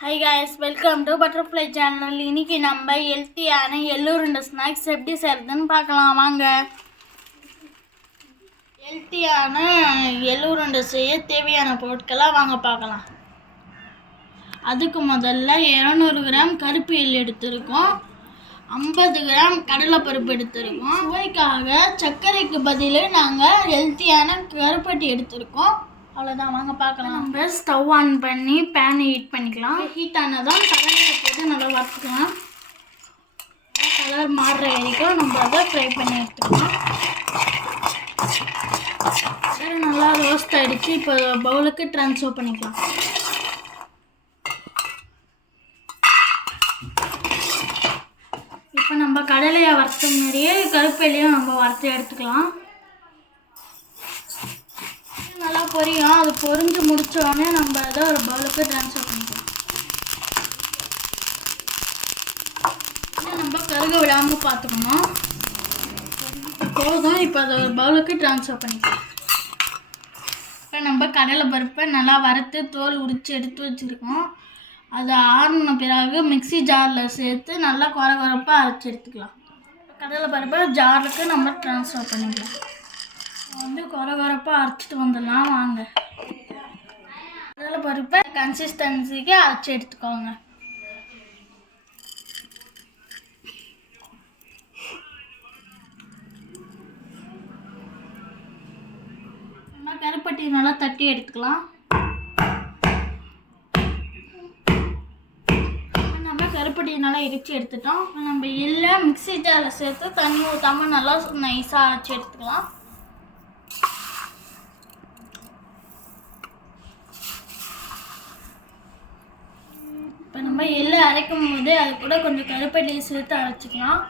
Hi guys, welcome to Butterfly Channel. இன்னைக்கு நம்ம ஹெல்த்தியான எள்ளுருண்டை ஸ்நாக்ஸ் எப்படி செய்யறதுன்னு பார்க்கலாம் வாங்க. ஹெல்த்தியான எள்ளுருண்டை செய்ய தேவையான பொருட்களை வாங்க பார்க்கலாம். அதுக்கு முதல்ல 200 கிராம் கருப்பு எள் எடுத்திருக்கோம், 50 கிராம் கடலைப்பருப்பு எடுத்திருக்கோம். சுவைக்காக சர்க்கரைக்கு பதில் நாங்கள் ஹெல்த்தியான கருப்பட்டி எடுத்திருக்கோம். அவ்வளோதான், வாங்க பார்க்கலாம். நம்ம ஸ்டவ் ஆன் பண்ணி பேனை ஹீட் பண்ணிக்கலாம். ஹீட் ஆனதான் கடலையை போட்டு நல்லா வறுத்துக்கலாம். கலர் மாறுற வரைக்கும் நம்ம அதை ஃப்ரை பண்ணி எடுத்துக்கலாம். கடலை நல்லா ரோஸ்ட் ஆகிடுச்சு. இப்போ பவுலுக்கு ட்ரான்ஸ்ஃபர் பண்ணிக்கலாம். இப்போ நம்ம கடலையை வறுத்த முன்னாடியே கருப்பையிலையும் நம்ம வறுத்து எடுத்துக்கலாம். நல்லா பொரியும். அது பொரிஞ்சு முடித்தோடனே நம்ம அதை ஒரு பவுலுக்கு ட்ரான்ஸ்ஃபர் பண்ணிக்கலாம். நம்ம கருக விடாமல் பார்த்துக்கணும். போதும். இப்போ அதை ஒரு பவுலுக்கு ட்ரான்ஸ்ஃபர் பண்ணிக்கலாம். இப்போ நம்ம கடலை பருப்பை நல்லா வறுத்து தோல் உரித்து எடுத்து வச்சுருக்கோம். அதை ஆறின பிறகு மிக்ஸி ஜாரில் சேர்த்து நல்லா குறப்பாக அரைச்சி எடுத்துக்கலாம். கடலை பருப்பை ஜாருக்கு நம்ம ட்ரான்ஸ்ஃபர் பண்ணிக்கலாம். குறப்பாக அரைச்சிட்டு வந்துடலாம் வாங்க. கடலை பருப்பை கன்சிஸ்டன்சிக்கு அரைச்சி எடுத்துக்கோங்க. நம்ம கருப்பட்டி நல்லா தட்டி எடுத்துக்கலாம். நம்ம கருப்பட்டியை நல்லா இடித்து எடுத்துட்டோம். நம்ம எள்ளை மிக்ஸி ஜாரில் சேர்த்து தண்ணி ஊற்றாமல் நல்லா நைஸாக அரைச்சி எடுத்துக்கலாம். இப்போ நம்ம எள்ளை அரைக்கும் போது அது கூட கொஞ்சம் கருப்பட்டியை சேர்த்து அரைச்சிக்கலாம்.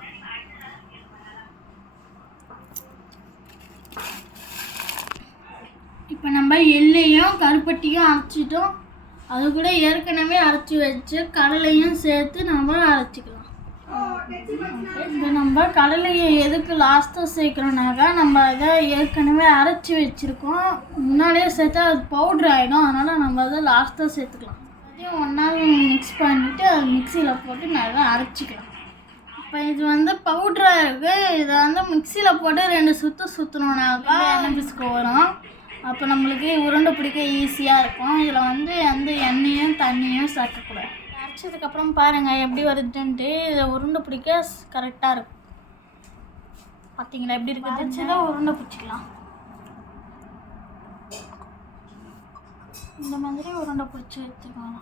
இப்போ நம்ம எள்ளையும் கருப்பட்டியும் அரைச்சிட்டோம். அது கூட ஏற்கனவே அரைச்சி வச்சு கடலையும் சேர்த்து நம்ம அரைச்சிக்கலாம். இப்போ நம்ம கடலையை எதுக்கு லாஸ்ட்டாக சேர்க்குறோம்னாக்கா, நம்ம அதை ஏற்கனவே அரைச்சி வச்சுருக்கோம். முன்னாடியே சேர்த்தா அது பவுட்ரு ஆகிடும். அதனால் நம்ம அதை லாஸ்ட்டாக சேர்த்துக்கலாம். அதையும் ஒன்றா மிக்ஸ் பண்ணிவிட்டு அது மிக்சியில் போட்டு நல்லா அரைச்சிக்கலாம். இப்போ இது வந்து பவுட்ராக இருக்குது. இதை வந்து மிக்சியில் போட்டு 2 சுற்று சுற்றணுன்னாக்கா எண்ணெய் பிசுக்கு வரும். அப்போ நம்மளுக்கு உருண்டை பிடிக்க ஈஸியாக இருக்கும். இதில் வந்து எந்த எண்ணெயும் தண்ணியும் சேர்க்கக்கூடாது. அரைச்சதுக்கப்புறம் பாருங்கள் எப்படி வருதுன்ட்டு. இதை உருண்டை பிடிக்க கரெக்டாக இருக்கும். பார்த்தீங்களா எப்படி இருக்குது? அரைச்சதை உருண்டை பிடிச்சிக்கலாம். இந்த மாதிரி உருண்டை பிடிச்சி எடுத்துக்கலாம்.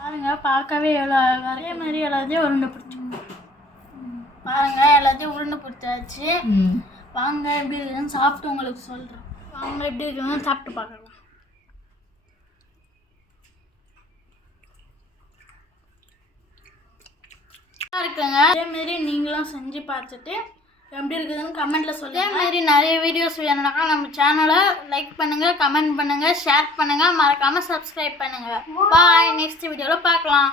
பாருங்க, பார்க்கவே எவ்வளோ அழகாக. அதே மாதிரி எல்லாத்தையும் உருண்டை பிடிச்சிக்கணும். பாருங்க, எல்லாத்தையும் உருண்டை பிடிச்சாச்சு. வாங்க எப்படி இருக்குதுன்னு சாப்பிட்டு உங்களுக்கு சொல்கிறேன். வாங்க எப்படி இருக்குதுன்னு சாப்பிட்டு பார்க்கலாம். இருக்குங்க. அதேமாரி நீங்களும் செஞ்சு பார்த்துட்டு எப்படி இருக்குதுன்னு கமெண்ட்டில் சொல்லுங்கள். அதேமாரி நிறைய வீடியோஸ் வேணும்னாக்கா நம்ம சேனலை லைக் பண்ணுங்கள், கமெண்ட் பண்ணுங்கள், ஷேர் பண்ணுங்கள், மறக்காமல் சப்ஸ்கிரைப் பண்ணுங்கள். பாய். நெக்ஸ்ட் வீடியோவில் பார்க்கலாம்.